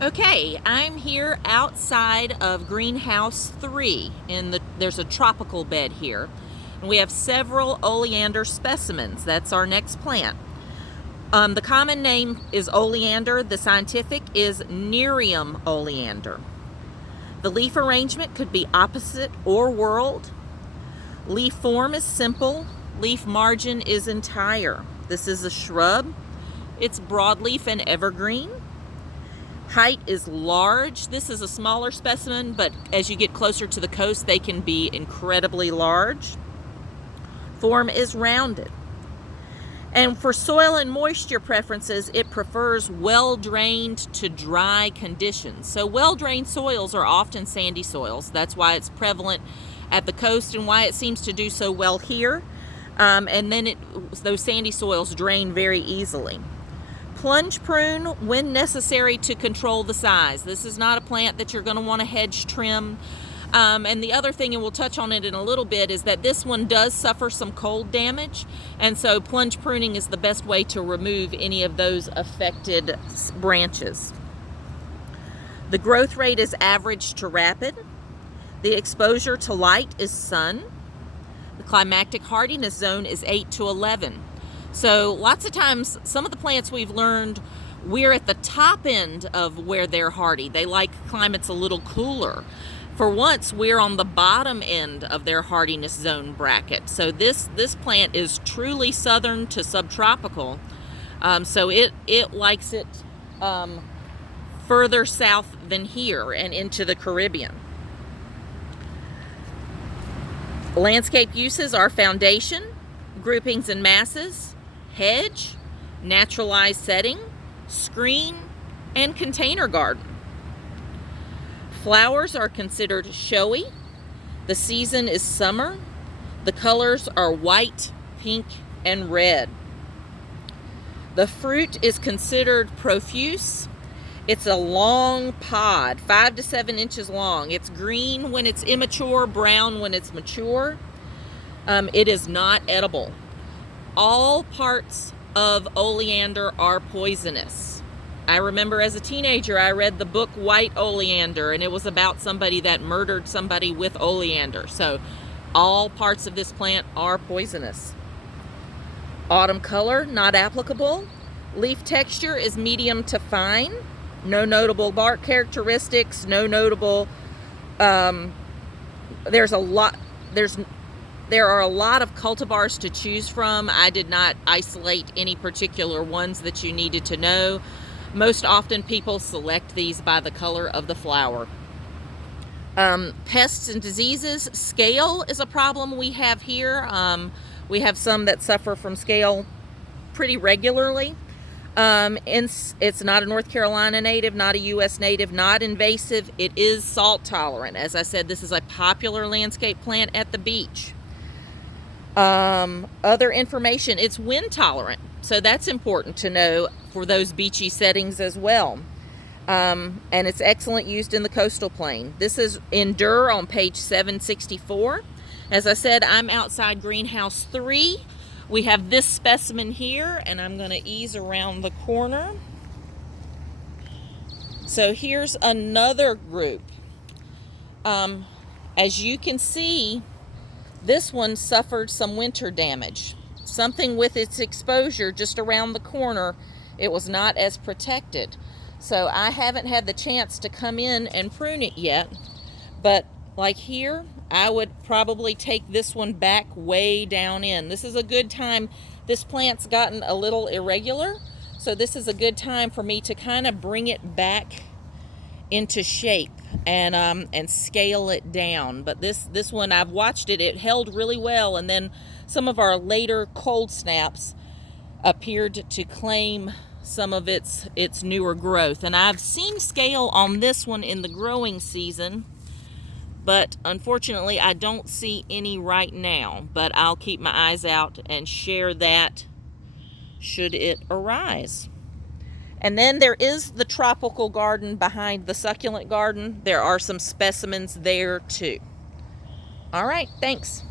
Okay, I'm here outside of greenhouse 3 there's a tropical bed here. And we have several oleander specimens. That's our next plant. The common name is oleander. The scientific is Nerium oleander. The leaf arrangement could be opposite or whorled. Leaf form is simple. Leaf margin is entire. This is a shrub. It's broadleaf and evergreen. Height is large. This is a smaller specimen, but as you get closer to the coast, they can be incredibly large. Form is rounded. And for soil and moisture preferences, it prefers well-drained to dry conditions. So well-drained soils are often sandy soils. That's why it's prevalent at the coast and why it seems to do so well here. And then those sandy soils drain very easily. Plunge prune when necessary to control the size. This is not a plant that you're going to want to hedge trim. And the other thing, and we'll touch on it in a little bit, is that this one does suffer some cold damage. And so plunge pruning is the best way to remove any of those affected branches. The growth rate is average to rapid. The exposure to light is sun. The climactic hardiness zone is 8 to 11. So lots of times, some of the plants we've learned, we're at the top end of where they're hardy. They like climates a little cooler. For once, we're on the bottom end of their hardiness zone bracket. So this plant is truly southern to subtropical. So it likes it further south than here and into the Caribbean. Landscape uses are foundation, groupings and masses, hedge, naturalized setting, screen, and container garden. Flowers are considered showy. The season is summer. The colors are white, pink, and red. The fruit is considered profuse. It's a long pod, 5 to 7 inches long. It's green when it's immature, brown when it's mature. It is not edible. All parts of oleander are poisonous. I remember as a teenager, I read the book White Oleander, and it was about somebody that murdered somebody with oleander. So all parts of this plant are poisonous. Autumn color, not applicable. Leaf texture is medium to fine. No notable bark characteristics, no notable, there are a lot of cultivars to choose from. I did not isolate any particular ones that you needed to know. Most often people select these by the color of the flower. Pests and diseases, scale is a problem we have here. We have some that suffer from scale pretty regularly. It's not a North Carolina native, not a U.S. native, not invasive. It is salt tolerant. As I said, this is a popular landscape plant at the beach. Other information, it's wind tolerant. So that's important to know for those beachy settings as well. And it's excellent used in the coastal plain. This is Endure on page 764. As I said, I'm outside greenhouse 3. We have this specimen here, and I'm going to ease around the corner. So here's another group. As you can see, this one suffered some winter damage. Something with its exposure just around the corner, it was not as protected. So I haven't had the chance to come in and prune it yet, but like here, I would probably take this one back way down in. This is a good time. This plant's gotten a little irregular, so this is a good time for me to kind of bring it back into shape and scale it down. But this one, I've watched it, it held really well, and then some of our later cold snaps appeared to claim some of its newer growth. And I've seen scale on this one in the growing season, but unfortunately I don't see any right now. But I'll keep my eyes out and share that should it arise. And then there is the tropical garden behind the succulent garden. There are some specimens there too. All right, thanks.